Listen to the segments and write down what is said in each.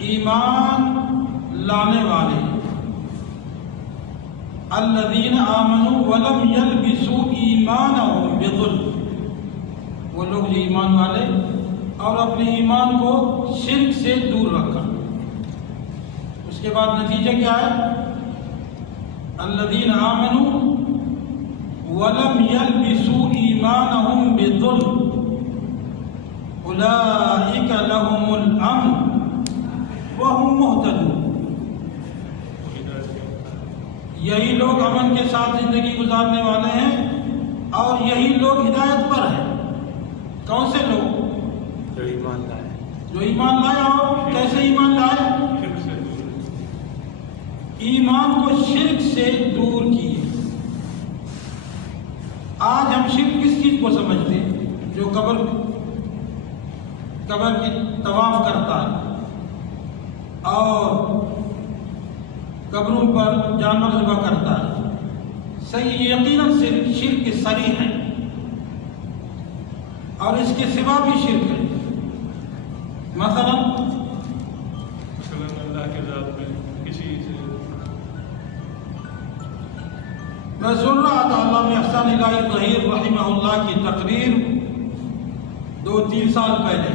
ایمان لانے والے، الذین آمنوا ولم یلبسوا ایمانہم بظلم، وہ لوگ جو ایمان والے اور اپنے ایمان کو شرک سے دور رکھا۔ اس کے بعد نتیجہ کیا ہے؟ الذین آمنوا ولم یلبسوا ایمانہم بظلم اولئک لہم الامن وہم مہتدون، یہی لوگ امن کے ساتھ زندگی گزارنے والے ہیں اور یہی لوگ ہدایت پر ہیں۔ کون سے لوگ؟ جو ایمان لائے۔ اور کیسے ایمان لائے؟ ایمان کو شرک سے دور کیے۔ آج ہم شرک کس چیز کو سمجھتے ہیں؟ جو قبر کی طواف کرتا ہے اور قبروں پر جانور ذبح کرتا ہے، صحیح یقیناً شرک صریح ہے اور اس کے سوا بھی شرک ہے۔ مثلا اللہ کے ذات میں کسی سے میں سن رہا تھا علامہ احسان الہی ظہیر رحمہ اللہ کی تقریر 2-3 سال پہلے،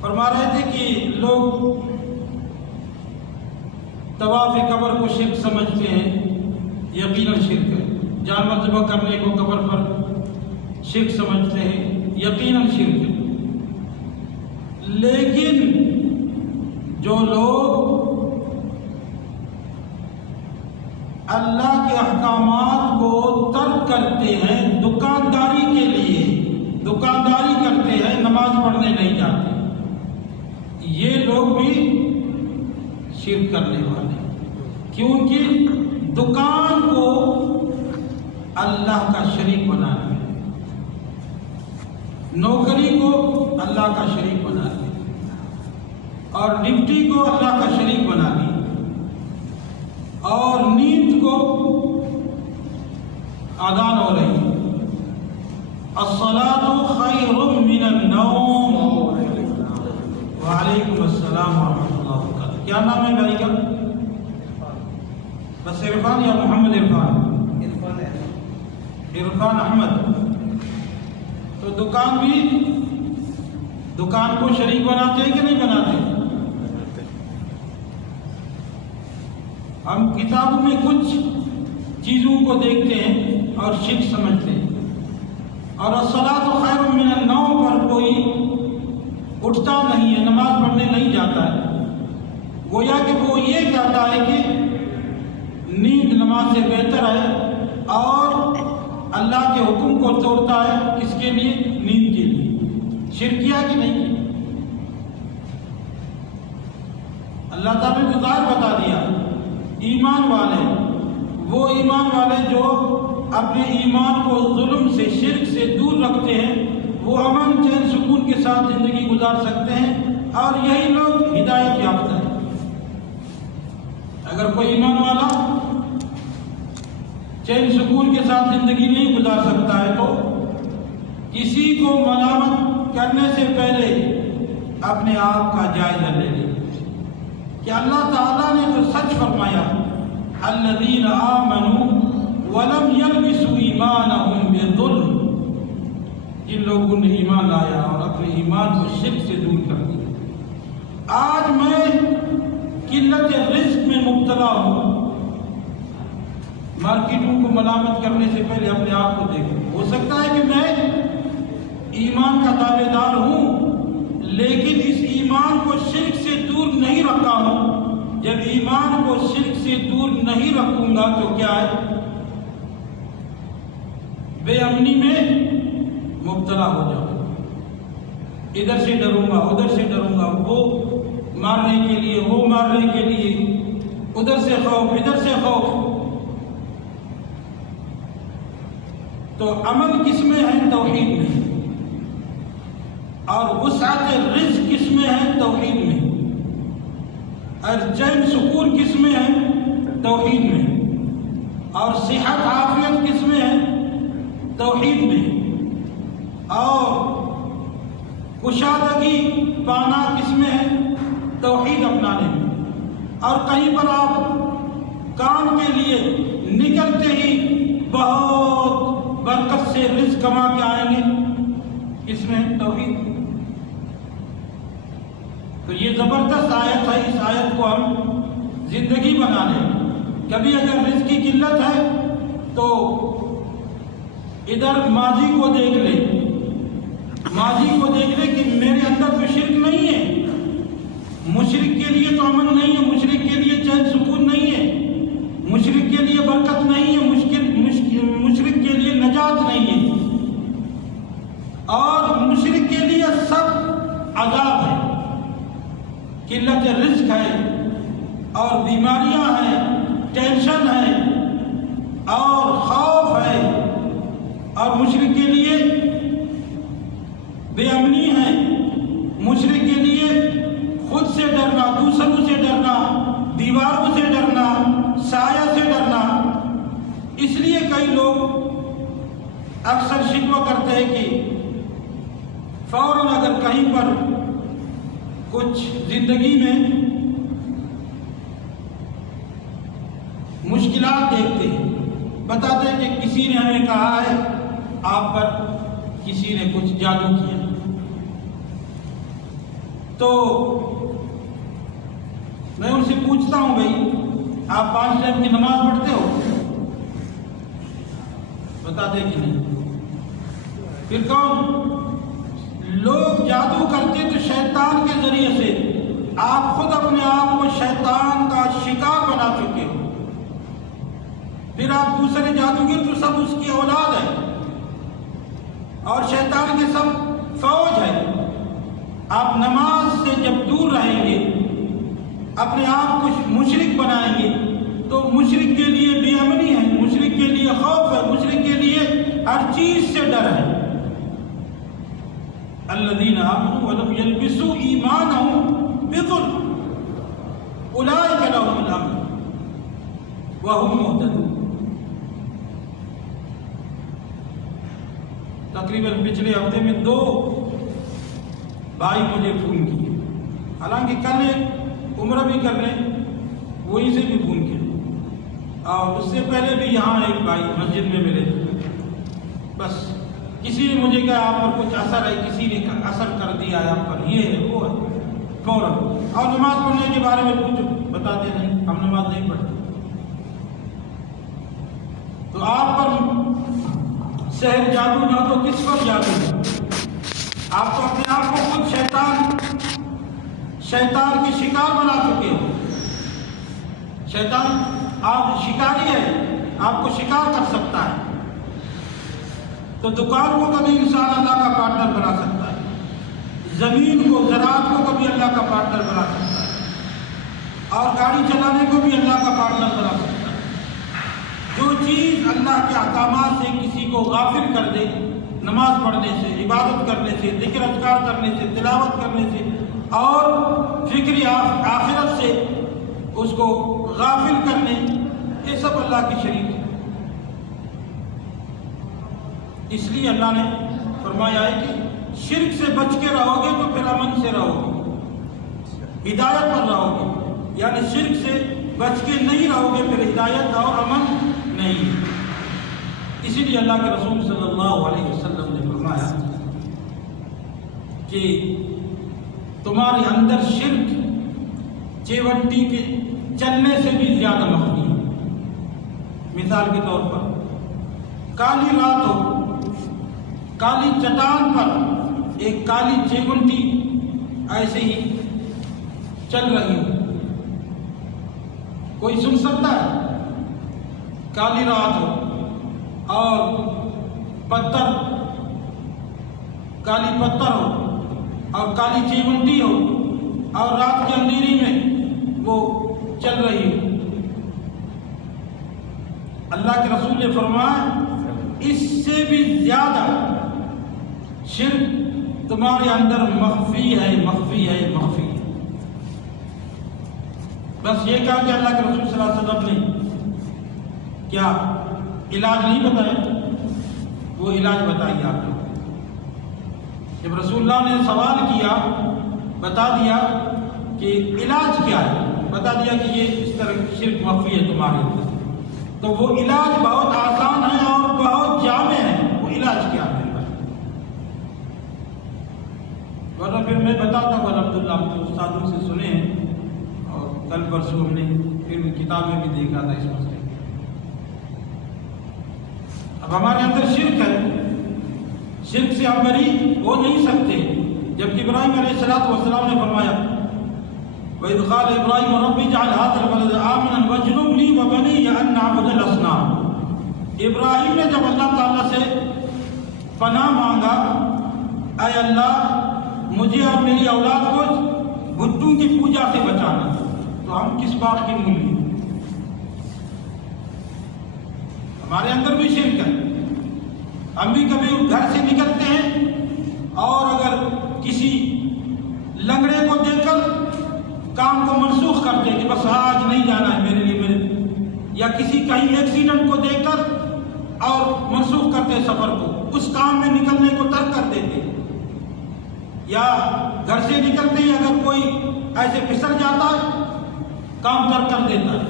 فرما رہے تھے کہ لوگ طواف قبر کو شرک سمجھتے ہیں، یقیناً شرک ہے۔ جانور ذبح کرنے کو قبر پر شرک سمجھتے ہیں، یقیناً شرک ہے۔ لیکن جو لوگ اللہ کے احکامات کو ترک کرتے ہیں، دکانداری کے لیے دکانداری کرتے ہیں، نماز پڑھنے نہیں جاتے، یہ لوگ بھی شرک کرنے والے، کیونکہ دکان کو اللہ کا شریک بنا دیا، نوکری کو اللہ کا شریک بنا دیا، اور ڈپٹی کو اللہ کا شریک بنا دیا، اور نیند کو اذان ہو رہی، الصلاۃ خیر من النوم، وعلیکم السلام ورحمۃ اللہ وبرکاتہ۔ کیا نام ہے بھائی کا؟ بس عرفان یا محمد عرفان؟ عرفان احمد۔ تو دکان کو شریک بناتے ہیں کہ نہیں بناتے؟ ہم کتابوں میں کچھ چیزوں کو دیکھتے ہیں اور شرک سمجھتے ہیں، اور الصلاۃ خیر من النوم پر کوئی اٹھتا نہیں ہے، نماز پڑھنے نہیں جاتا ہے، گویا کہ وہ یہ کہتا ہے کہ نیند نماز سے بہتر ہے، اور اللہ کے حکم کو توڑتا ہے، کس کے لیے؟ نیند کے لیے۔ شرک کیا کہ نہیں کیا؟ اللہ تعالیٰ نے ظاہر بتا دیا، ایمان والے، وہ ایمان والے جو اپنے ایمان کو ظلم سے، شرک سے دور رکھتے ہیں، وہ امن چین سکون کے ساتھ زندگی گزار سکتے ہیں، اور یہی لوگ ہدایت یافتہ ہیں۔ اگر کوئی ایمان والا چین سکون کے ساتھ زندگی نہیں گزار سکتا ہے تو کسی کو ملامت کرنے سے پہلے اپنے آپ کا جائزہ لے لے کہ اللہ تعالیٰ نے تو سچ فرمایا، الذین آمنوا ولم یلبسوا ایمانہم بظلم، جن لوگوں نے ایمان لایا اور اپنے ایمان کو شرک سے دور کر دیا۔ آج میں قلت رزق میں مبتلا ہوں، مارکیٹوں کو ملامت کرنے سے پہلے اپنے آپ کو دیکھوں۔ ہو سکتا ہے کہ میں ایمان کا دعوے دار ہوں، لیکن اس ایمان کو شرک سے دور نہیں رکھا ہوں۔ جب ایمان کو شرک سے دور نہیں رکھوں گا تو کیا ہے؟ بے امنی میں مبتلا ہو جاؤں گا، ادھر سے ڈروں گا، ادھر سے ڈروں گا، وہ مارنے کے لیے، وہ مارنے کے لیے، ادھر سے خوف، ادھر سے خوف۔ تو عمل کس میں ہے؟ توحید میں، اور وسعت رزق کس میں ہے؟ توحید میں، اور چین سکون کس میں ہے؟ توحید میں، اور صحت عافیت کس میں ہے؟ توحید میں، اور کشادگی پانا کس میں ہے؟ توحید اپنانے میں، اور کہیں پر آپ کام کے لیے نکلتے ہی بہت برکت سے رزق کما کے آئیں گے، اس میں توحید۔ تو یہ زبردست آیت ہے، اس آیت کو ہم زندگی بنا لیں۔ کبھی اگر رزق کی قلت ہے تو ادھر ماضی کو دیکھ لیں، ماضی کو دیکھ لیں کہ میرے اندر تو شرک نہیں ہے، مشرک کے لیے تو امن نہیں ہے، مشرک کے لیے چین سکون نہیں ہے، مشرک کے لیے برکت نہیں ہے، مشرک کے لیے نجات نہیں ہے، اور مشرک کے لیے سب عذاب ہے، قلت رزق ہے اور بیماریاں ہیں، ٹینشن ہے اور خوف ہے، اور مشرک کے لیے بے امنی ہے، مشرک کے لیے خود سے ڈرنا، دوسروں سے ڈرنا، دیواروں سے ڈرنا، سایہ سے ڈرنا۔ اس لیے کئی لوگ اکثر شکوہ کرتے ہیں کہ فوراً اگر کہیں پر کچھ زندگی میں مشکلات دیکھتے ہیں، بتاتے ہیں کہ کسی نے ہمیں کہا ہے آپ پر کسی نے کچھ جادو کیا، تو میں ان سے پوچھتا ہوں بھائی آپ 5 ٹائم کی نماز پڑھتے ہو؟ بتا دے کہ نہیں۔ پھر کون لوگ جادو کرتے تو شیطان کے ذریعے سے، آپ خود اپنے آپ کو شیطان کا شکار بنا چکے ہو، پھر آپ دوسرے جادوگر تو سب اس کی اولاد ہے اور شیطان کے سب فوج ہے۔ آپ نماز سے جب دور رہیں گے، اپنے آپ کو مشرک بنائیں گے، تو مشرک کے لیے بے امنی ہے، مشرک کے لیے خوف ہے، مشرک کے لیے ہر چیز سے ڈر ہے۔ الذین آمنوا ولم یلبسوا ایمانهم بظلم اولئک لهم الامن وهم مہتدون۔ تقریباً پچھلے ہفتے میں 2 بھائی مجھے فون کیے، حالانکہ کل ایک عمرہ بھی کرنے وہیں سے بھی فون کیا، اور اس سے پہلے بھی یہاں ایک بھائی مسجد میں ملے، بس کسی نے مجھے کہا آپ پر کچھ اثر ہے، کسی نے اثر کر دیا ہے آپ پر، یہ ہے وہ ہے، فوراً اور نماز پڑھنے کے بارے میں کچھ بتاتے نہیں، ہم نماز نہیں پڑھتے۔ تو آپ پر سحر جادو نہ تو کس پر جادو ہے؟ آپ تو اپنے آپ کو خود شیطان کی شکار بنا چکے ہو۔ شیطان آپ شکاری ہے، آپ کو شکار کر سکتا ہے۔ تو دکان کو کبھی انسان اللہ کا پارٹنر بنا سکتا ہے، زمین کو، زراعت کو کبھی اللہ کا پارٹنر بنا سکتا ہے، اور گاڑی چلانے کو بھی اللہ کا پارٹنر بنا سکتا ہے۔ جو چیز اللہ کے احکامات سے کسی کو غافل کر دے، نماز پڑھنے سے، عبادت کرنے سے، ذکر اذکار کرنے سے، تلاوت کرنے سے، اور فکر آخرت سے اس کو غافل کرنے، یہ سب اللہ کی شریک ہے۔ اس لیے اللہ نے فرمایا ہے کہ شرک سے بچ کے رہو گے تو پھر امن سے رہو گے، ہدایت پر رہو گے، یعنی شرک سے بچ کے نہیں رہو گے پھر ہدایت اور امن نہیں۔ اسی لیے اللہ کے رسول صلی اللہ علیہ وسلم نے فرمایا کہ تمہارے اندر شرک چیونٹی کے چلنے سے بھی زیادہ مخفی ہے۔ مثال کے طور پر کالی رات ہو، کالی چٹان پر ایک کالی چیونٹی ایسے ہی چل رہی ہو، کوئی سن سکتا ہے؟ کالی رات ہو اور پتھر، کالی پتھر ہو اور کالی چیونٹی ہو اور رات کے اندھیری میں وہ چل رہی ہو۔ اللہ کے رسول نے فرمایا اس سے بھی زیادہ شرک تمہارے اندر مخفی ہے، مخفی ہے، مخفی ہے۔ بس یہ کہا کہ اللہ کے رسول صلی اللہ علیہ وسلم نے کیا علاج نہیں بتایا؟ وہ علاج بتائیے آپ نے۔ جب رسول اللہ نے سوال کیا، بتا دیا کہ علاج کیا ہے، بتا دیا کہ یہ اس طرح شرک مخفی ہے تمہارے اندر، تو وہ علاج بہت آسان ہے اور بہت جامع ہے۔ وہ علاج کیا ہے ورنہ پھر میں بتاتا ہوں الحمدللہ، ہم تو استادوں سے سنے ہیں اور کل پرسوں ہم نے پھر کتابیں بھی دیکھا تھا اس مسئلے میں۔ اب ہمارے اندر شرک ہے، شرک سے ہم بری ہو نہیں سکتے، جبکہ ابراہیم علیہ السلام نے فرمایا وَإِذْ قَالَ إِبْرَاهِيمُ رَبِّ اجْعَلْ هَٰذَا الْبَلَدَ آمِنًا وَاجْنُبْنِي وَبَنِيَّ أَن نَّعْبُدَ الْأَصْنَامَ۔ ابراہیم نے جب اللہ تعالیٰ سے پناہ مانگا، اے اللہ مجھے اور میری اولاد کو بتوں کی پوجا سے بچانا، تو ہم کس بات کی مولی؟ ہمارے اندر بھی شرک ہے، ہم بھی کبھی گھر سے نکلتے ہیں اور اگر کسی لنگڑے کو دیکھ کر کام کو منسوخ کرتے ہیں کہ بس آج نہیں جانا ہے میرے لیے، یا کسی کہیں ایکسیڈنٹ کو دیکھ کر اور منسوخ کرتے سفر کو، اس کام میں نکلنے کو ترک کر دیتے، یا گھر سے نکلتے ہی اگر کوئی ایسے پھسل جاتا ہے کام ترک کر دیتا ہے،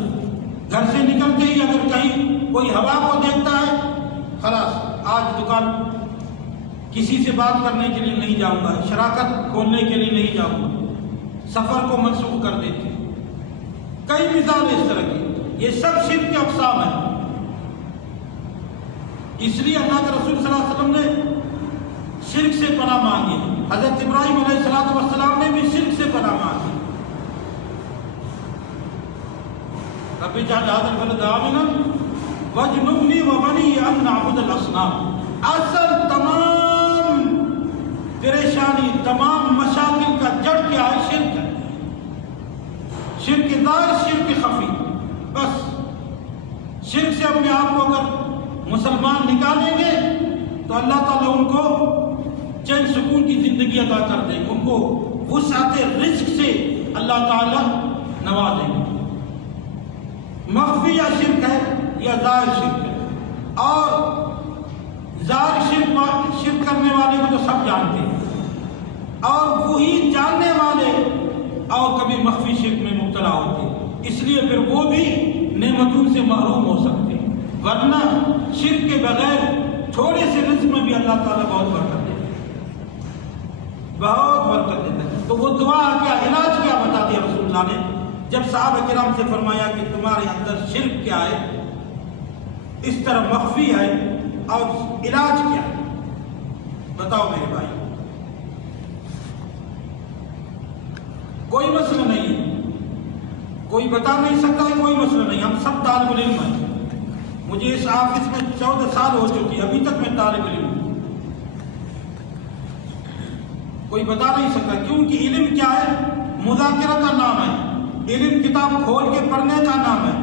گھر سے نکلتے ہی اگر کہیں کوئی ہوا کو دیکھتا ہے خلاص آج دکان کسی سے بات کرنے کے لیے نہیں جاؤں گا، شراکت کھولنے کے لیے نہیں جاؤں گا، سفر کو منسوخ کر دیتے۔ کئی مثال اس طرح کی، یہ سب شرک کے اقسام ہیں۔ اس لیے اللہ کے رسول صلی اللہ علیہ وسلم نے شرک سے پناہ مانگی، حضرت ابراہیم علیہ السلام نے بھی شرک سے پناہ مانگی۔ رب اجعل هذا البلد آمنا واجنبنی وبنی ان نعبد الاصنام۔ اصل تمام پریشانی، تمام مشاکل کا جڑ کیا ہے؟ شرک ہے، شرک ظاہر، شرک خفی۔ بس شرک سے اپنے آپ کو اگر مسلمان نکالیں گے تو اللہ تعالیٰ ان کو چین سکون کی زندگی عطا کر دیں گے، ان کو وسعت رزق سے اللہ تعالیٰ نوازیں گے۔ مخفی یا شرک ہے یا ظاہر شرک ہے، اور ظاہر شرک کرنے والے کو تو سب جانتے ہیں، اور وہی جاننے والے اور کبھی مخفی شرک میں مبتلا ہوتے ہیں، اس لیے پھر وہ بھی نعمتوں سے محروم ہو سکتے ہیں، ورنہ شرک کے بغیر تھوڑے سے رزق میں بھی اللہ تعالیٰ بہت برکت دیتا ہے، بہت برکت دیتا ہے۔ تو وہ دعا کیا، علاج کیا بتا دیا رسول اللہ نے، جب صحابہ کرام سے فرمایا کہ تمہارے اندر شرک کیا ہے، اس طرح مخفی ہے، اور علاج کیا ہے، بتاؤ میرے بھائی۔ کوئی مسئلہ نہیں ہے، کوئی بتا نہیں سکتا ہے، کوئی مسئلہ نہیں، ہم سب طالب علم ہیں، مجھے اس آفس میں 14 سال ہو چکی، ابھی تک میں طالب علم ہوں، کوئی بتا نہیں سکتا، کیونکہ علم کیا ہے؟ مذاکرہ کا نام ہے، علم کتاب کھول کے پڑھنے کا نام ہے،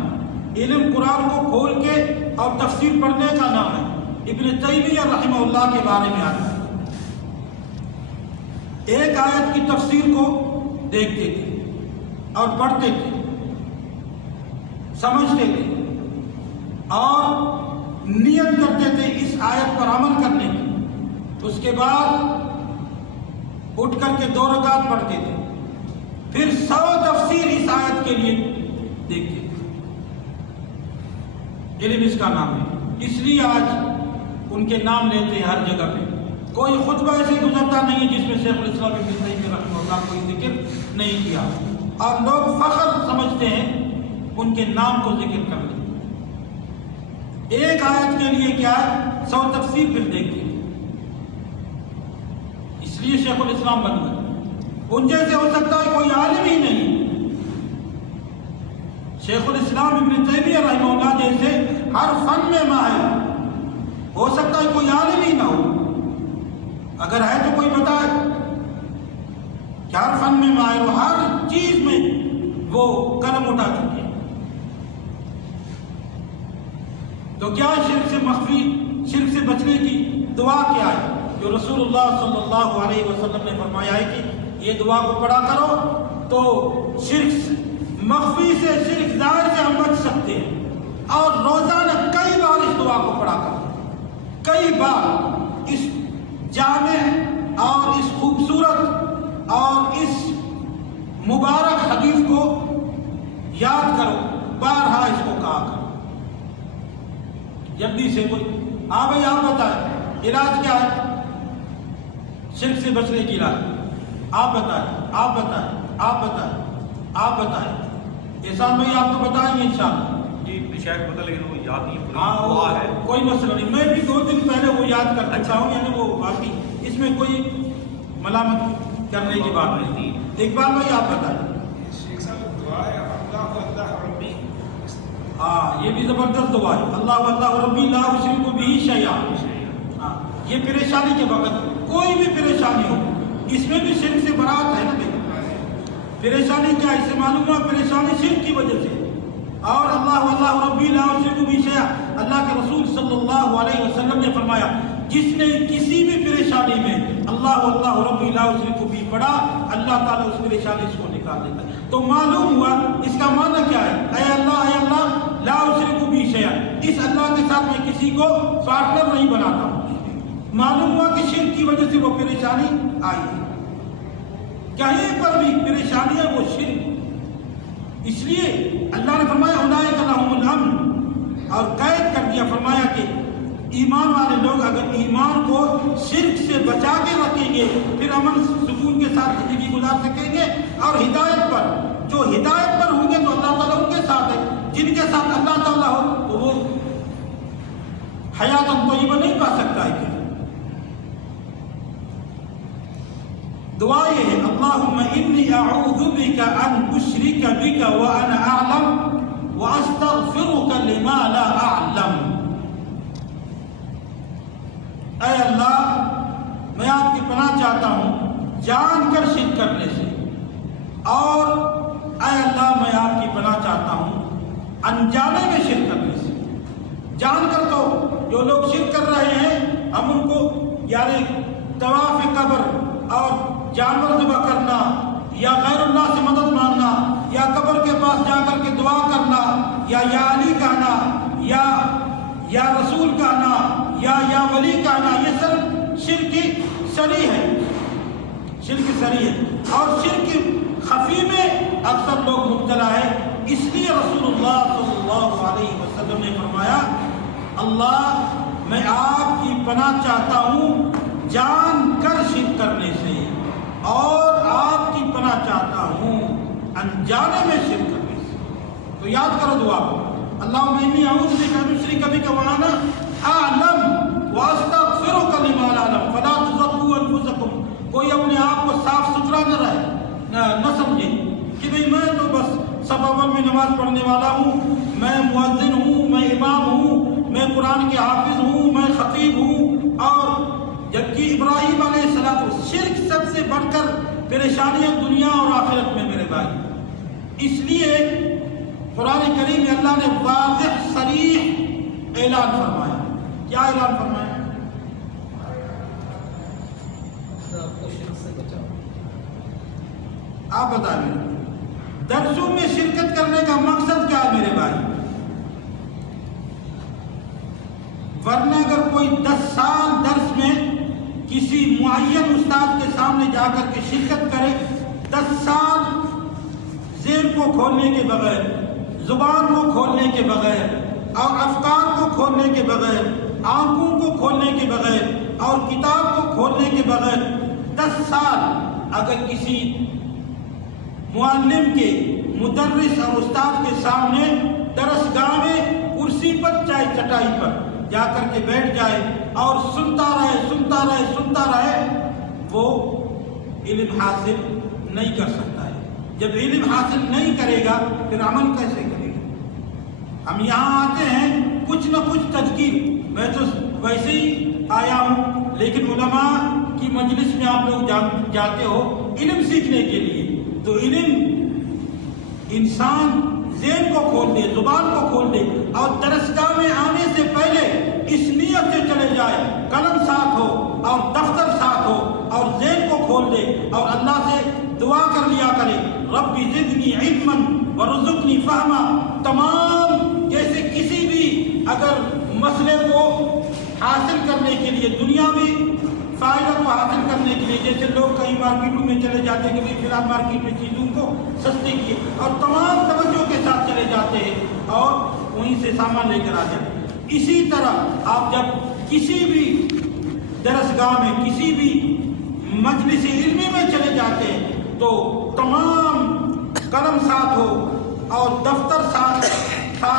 علم قرآن کو کھول کے اور تفسیر پڑھنے کا نام ہے۔ ابن تیمیہ رحمہ اللہ کے بارے میں آتا ہے، ایک آیت کی تفسیر کو دیکھتے تھے اور پڑھتے تھے، سمجھتے تھے اور نیت کرتے تھے اس آیت پر عمل کرنے کی، اس کے بعد اٹھ کر کے 2 رکعت پڑھتے تھے، پھر 100 تفسیر اس آیت کے لیے دیکھتے تھے۔ علم اس کا نام ہے، اس لیے آج ان کے نام لیتے ہیں ہر جگہ پہ۔ کوئی خطبہ ایسے گزرتا نہیں ہے جس میں شیخ الاسلام ابن تیمیہ رحمہ اللہ کوئی ذکر نہیں کیا، اور لوگ فخر سمجھتے ہیں ان کے نام کو ذکر کر لیں۔ ایک آیت کے لیے کیا ہے 100 تفسیر پھر دیکھتے ہیں، اس لیے شیخ الاسلام بن گئے۔ ان جیسے ہو سکتا ہے کوئی عالم ہی نہیں، شیخ الاسلام ابن تیمیہ رحمہ اللہ جیسے ہر فن میں ماہر، ہو سکتا ہے کوئی عالم ہی نہ ہو، اگر ہے تو کوئی بتائے کہ ہر فن میں ماہر ہو، ہر چیز میں وہ قلم اٹھا چکے ہیں۔ تو کیا شرک سے مخفی، شرک سے بچنے کی دعا کیا ہے؟ جو رسول اللہ صلی اللہ علیہ وسلم نے فرمایا ہے کہ یہ دعا کو پڑھا کرو تو شرک مخفی سے، شرک ظاہر سے ہم بچ سکتے ہیں، اور روزانہ کئی بار اس دعا کو پڑھا کرو، کئی بار اس جامع اور اس خوبصورت اور اس مبارک حدیث کو یاد کرو، بارہا اس کو کہا کرو۔ جلدی سے کوئی ہاں بھائی آپ بتائیں علاج کیا ہے شرک سے بچنے کی علاج؟ آپ بتائیں، آپ بتائیں، آپ بتائیں، آپ بتائیں۔ احسان بھائی آپ تو بتائیں گے انشاءاللہ۔ جی شاید پتہ لیکن وہ یاد نہیں ہے۔ ہاں وہ ہے، کوئی مسئلہ نہیں، میں بھی 2 دن پہلے وہ یاد کر سکتا ہوں، یعنی وہ باقی اس میں کوئی ملامت کرنے کی بات نہیں۔ اقبال بھائی آپ بتائیں۔ شیخ صاحب دعا ہے اللہ اللہ ربی، ہاں یہ بھی زبردست دعا ہے، اللہ اللہ ربی لا اشرک بہ شیئا۔ ہاں یہ پریشانی کے وقت کوئی بھی پریشانی ہو، اس میں بھی شرک سے برات ہے نا بھائی۔ پریشانی کیا ہے؟ اس سے معلوم ہوا پریشانی شرک کی وجہ سے۔ اور اللہ اللہ ربی لا اشرک بہ شیئا، اللہ کے رسول صلی اللہ علیہ وسلم نے فرمایا جس نے کسی بھی پریشانی میں اللہ اللہ ربی لا اشرک بہ پڑھا، اللہ تعالیٰ اس پریشانی کو نکال دیتا ہے۔ تو معلوم ہوا اس کا معنی کیا ہے؟ اے اللہ لا اشرک بہ شیئا، اس اللہ کے ساتھ میں کسی کو پارٹنر نہیں بناتا ہوں۔ معلوم ہوا کہ شرک کی وجہ سے وہ پریشانی آئی ہے، کہیں پر بھی پریشانی ہے وہ شرک، اس لیے اللہ نے فرمایا اولئک لہم الامن، اور قید کر دیا، فرمایا کہ ایمان والے لوگ اگر ایمان کو شرک سے بچا کے رکھیں گے پھر امن سکون کے ساتھ زندگی گزار سکیں گے، اور ہدایت پر، جو ہدایت پر ہوں گے تو اللہ تعالیٰ ان کے ساتھ ہے، جن کے ساتھ اللہ تعالیٰ ہو تو وہ حیات طیبہ نہیں پا سکتا ہے۔ دعا یہ ہے اللہم انی اعوذ بک ان اشرک بک وانا اعلم واستغفرک لما لا اعلم۔ اے اللہ میں آپ کی پناہ چاہتا ہوں جان کر شرک کرنے سے، اور اے اللہ میں آپ کی پناہ چاہتا ہوں انجانے میں شرک کرنے سے۔ جان کر تو جو لوگ شرک کر رہے ہیں ہم ان کو یعنی طواف قبر اور جانور ذبح کرنا یا غیر اللہ سے مدد مانگنا یا قبر کے پاس جا کر کے دعا کرنا یا علی کہنا یا رسول کہنا یا ولی کہنا، یہ سب شرک صریح ہے، شرک صریح ہے، اور شرک خفی میں اکثر لوگ مبتلا ہے۔ اس لیے رسول اللہ صلی اللہ علیہ وسلم نے فرمایا اللہ میں آپ کی پناہ چاہتا ہوں جان کر شرک کرنے سے، اور آپ کی پناہ چاہتا ہوں انجانے میں شرک کرنے سے۔ تو یاد کرو دعا کو، اللہم انی اعوذ بک ان اشرک بک وانا اعلم واستغفرک لما لا اعلم فلا تزکوا انفسکم۔ کوئی اپنے آپ کو صاف ستھرا نہ رہے، نہ سمجھے کہ بھئی میں تو بس صف اول میں نماز پڑھنے والا ہوں، میں مؤذن ہوں، میں امام ہوں، میں قرآن کے حافظ ہوں، میں خطیب ہوں، اور جبکہ ابراہیم علیہ السلام شرک سب سے بڑھ کر پریشانیاں دنیا اور آخرت میں میرے بھائی۔ اس لیے قرآن کریم میں اللہ نے واضح صریح اعلان فرمایا۔ کیا اعلان فرمایا؟ آپ بتائیں درسوں میں شرکت کرنے کا مقصد کیا ہے میرے بھائی؟ ورنہ اگر کوئی 10 سال درس میں کسی معین استاد کے سامنے جا کر کے شرکت کرے، 10 سال ذہن کو کھولنے کے بغیر، زبان کو کھولنے کے بغیر، اور افکار کو کھولنے کے بغیر، آنکھوں کو کھولنے کے بغیر، اور کتاب کو کھولنے کے بغیر 10 سال اگر کسی معلم کے، مدرس اور استاد کے سامنے درس گاہ میں کرسی پر چاہے چٹائی پر جا کر کے بیٹھ جائے اور سنتا رہے، وہ علم حاصل نہیں کر سکتا ہے۔ جب علم حاصل نہیں کرے گا پھر عمل کیسے کرے گا؟ ہم یہاں آتے ہیں کچھ نہ کچھ تذکیر، میں تو ویسے ہی آیا ہوں، لیکن علماء کی مجلس میں آپ لوگ جاتے ہو علم سیکھنے کے لیے، تو علم انسان ذہن کو کھول دے، زبان کو کھول دے، اور درسگاہ میں آنے سے پہلے اس نیت سے چلے جائے قلم ساتھ ہو اور دفتر ساتھ ہو اور ذہن کو کھول دے اور اللہ سے دعا کر لیا کرے ربی زدنی علما ورزقنی فہما۔ تمام جیسے کسی بھی اگر مسئلے کو حاصل کرنے کے لیے، دنیاوی فائدہ کو حاصل کرنے کے لیے، جیسے لوگ کئی مارکیٹوں میں چلے جاتے ہیں کہ فی الحال مارکیٹ میں چیزوں کو سستے کیے، اور تمام توجہ کے ساتھ چلے جاتے ہیں اور وہیں سے سامان لے کر آ جاتے ہیں۔ اسی طرح آپ جب کسی بھی درسگاہ میں کسی بھی مجلس علمی میں چلے جاتے ہیں تو تمام قلم ساتھ ہو اور دفتر ساتھ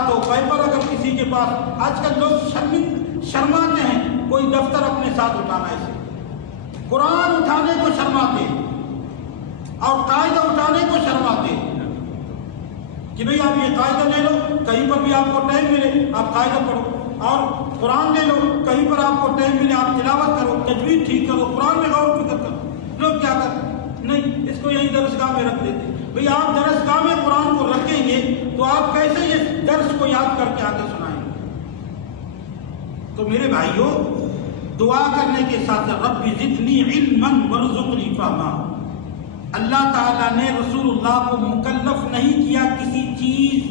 ہو، پیپر اگر کسی کے پاس، آج کل لوگ شرماتے ہیں کوئی دفتر اپنے ساتھ اٹھانا ایسے، قرآن اٹھانے کو شرماتے ہیں اور قاعدہ اٹھانے کو شرماتے ہیں کہ بھئی آپ یہ قاعدہ لے لو، کہیں پر بھی آپ کو ٹائم ملے آپ قاعدہ پڑھو، اور قرآن لے لو، کہیں پر آپ کو ٹائم ملے آپ تلاوت کرو، تجوید ٹھیک کرو، قرآن میں غور و فکر کرو۔ لوگ کیا کرتے نہیں، اس کو یہی درسگاہ میں رکھ دیتے۔ بھئی آپ درسگاہ میں قرآن کو رکھیں گے تو آپ کیسے یہ درس کو یاد کر کے آگے سنائیں گے؟ تو میرے بھائیوں، دعا کرنے کے ساتھ رب زدنی علما وارزقنی فہما، اللہ تعالیٰ نے رسول اللہ کو مکلف نہیں کیا کسی چیز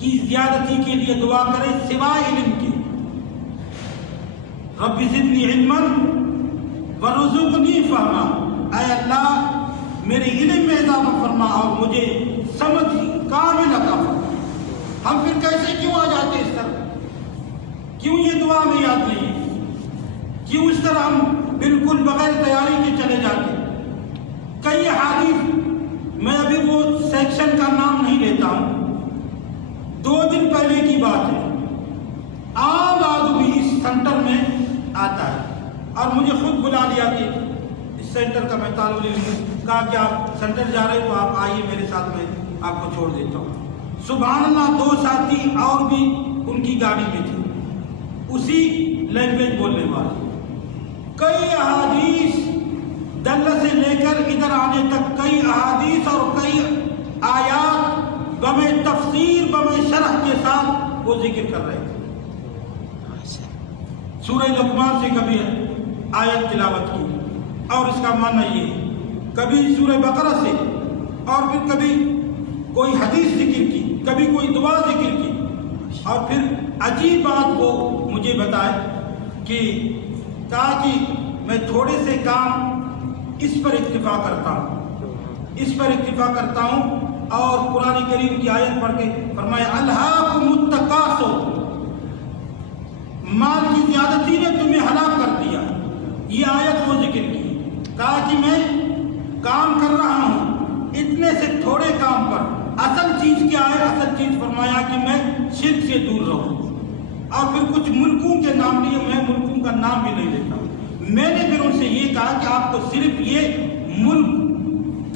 کی زیادتی کے لیے دعا کرے سوائے علم کے۔ رب زدنی علما وارزقنی فہما، اے اللہ میرے علم میں اضافہ فرما اور مجھے سمجھ کامل عطا فرما۔ ہم پھر کیسے کیوں آ جاتے اس طرح؟ کیوں یہ دعا میں یاد نہیں ہے؟ کیوں اس طرح ہم بالکل بغیر تیاری کے چلے جاتے؟ کئی احادیث، میں ابھی وہ سیکشن کا نام نہیں لیتا ہوں، 2 دن پہلے کی بات ہے، عام آدمی اس سینٹر میں آتا ہے اور مجھے خود بلا لیا کہ اس سینٹر کا میں طالب علم ہوں، کہا کہ آپ سینٹر جا رہے تو آپ آئیے میرے ساتھ، میں آپ کو چھوڑ دیتا ہوں۔ سبحان اللہ، 2 ساتھی اور بھی ان کی گاڑی میں تھے، اسی لینگویج بولنے والے۔ کئی احادیث دلہ سے لے کر ادھر آنے تک کئی احادیث اور کئی آیات بمے تفسیر بمے شرح کے ساتھ وہ ذکر کر رہے تھے۔ سورہ لقمان سے کبھی آیت تلاوت کی اور اس کا معنی یہ، کبھی سورہ بقرہ سے، اور پھر کبھی کوئی حدیث ذکر کی، کبھی کوئی دعا ذکر کی، اور پھر عجیب بات وہ مجھے بتائے کہ کہا کہ میں تھوڑے سے کام اس پر اکتفا کرتا ہوں اور قرآن کریم کی آیت پڑھ کے فرمایا الہاکم التکاثر، مال کی زیادتی نے تمہیں ہلاک کر دیا، یہ آیت وہ ذکر کی۔ کہا کہ میں کام کر رہا ہوں اتنے سے تھوڑے کام پر، اصل چیز کیا ہے؟ اصل چیز فرمایا کہ میں شرک سے دور رہوں، اور پھر کچھ ملکوں کے نام لیے، میں ملکوں کا نام بھی نہیں لیتا ہوں۔ میں نے پھر ان سے یہ کہا کہ آپ کو صرف یہ ملک،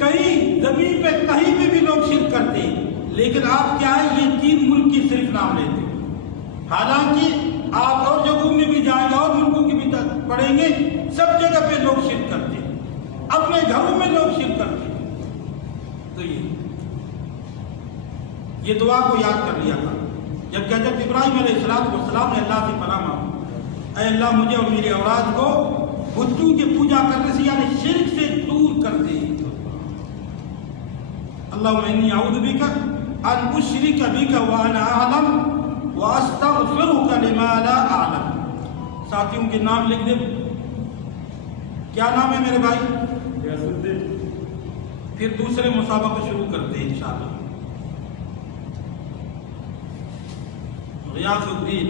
کئی زمین پہ کہیں پہ بھی لوگ شرک کرتے ہیں، لیکن آپ کیا ہے یہ 3 ملک کی صرف نام لیتے ہیں، حالانکہ آپ اور جگہوں میں بھی جائیں گے اور ملکوں کی بھی پڑھیں گے، سب جگہ پہ لوگ شرک کرتے ہیں، اپنے گھروں میں لوگ شرک کرتے ہیں۔ تو یہ دعا کو یاد کر لیا تھا جب حضرت ابراہیم علیہ السلام نے اللہ سے پناہ مانگی، اے اللہ مجھے اور میری اولاد کو بتوں کی پوجا کرنے سے یعنی شرک سے دور کر دے۔ اللہم انی اعوذ بک ان اشرک بک وانا اعلم واستغفرک لما لا اعلم۔ ساتھیوں کے نام لکھ دے، کیا نام ہے میرے بھائی؟ پھر دوسرے مسابقہ شروع کرتے ہیں انشاءاللہ۔ غیاث الدین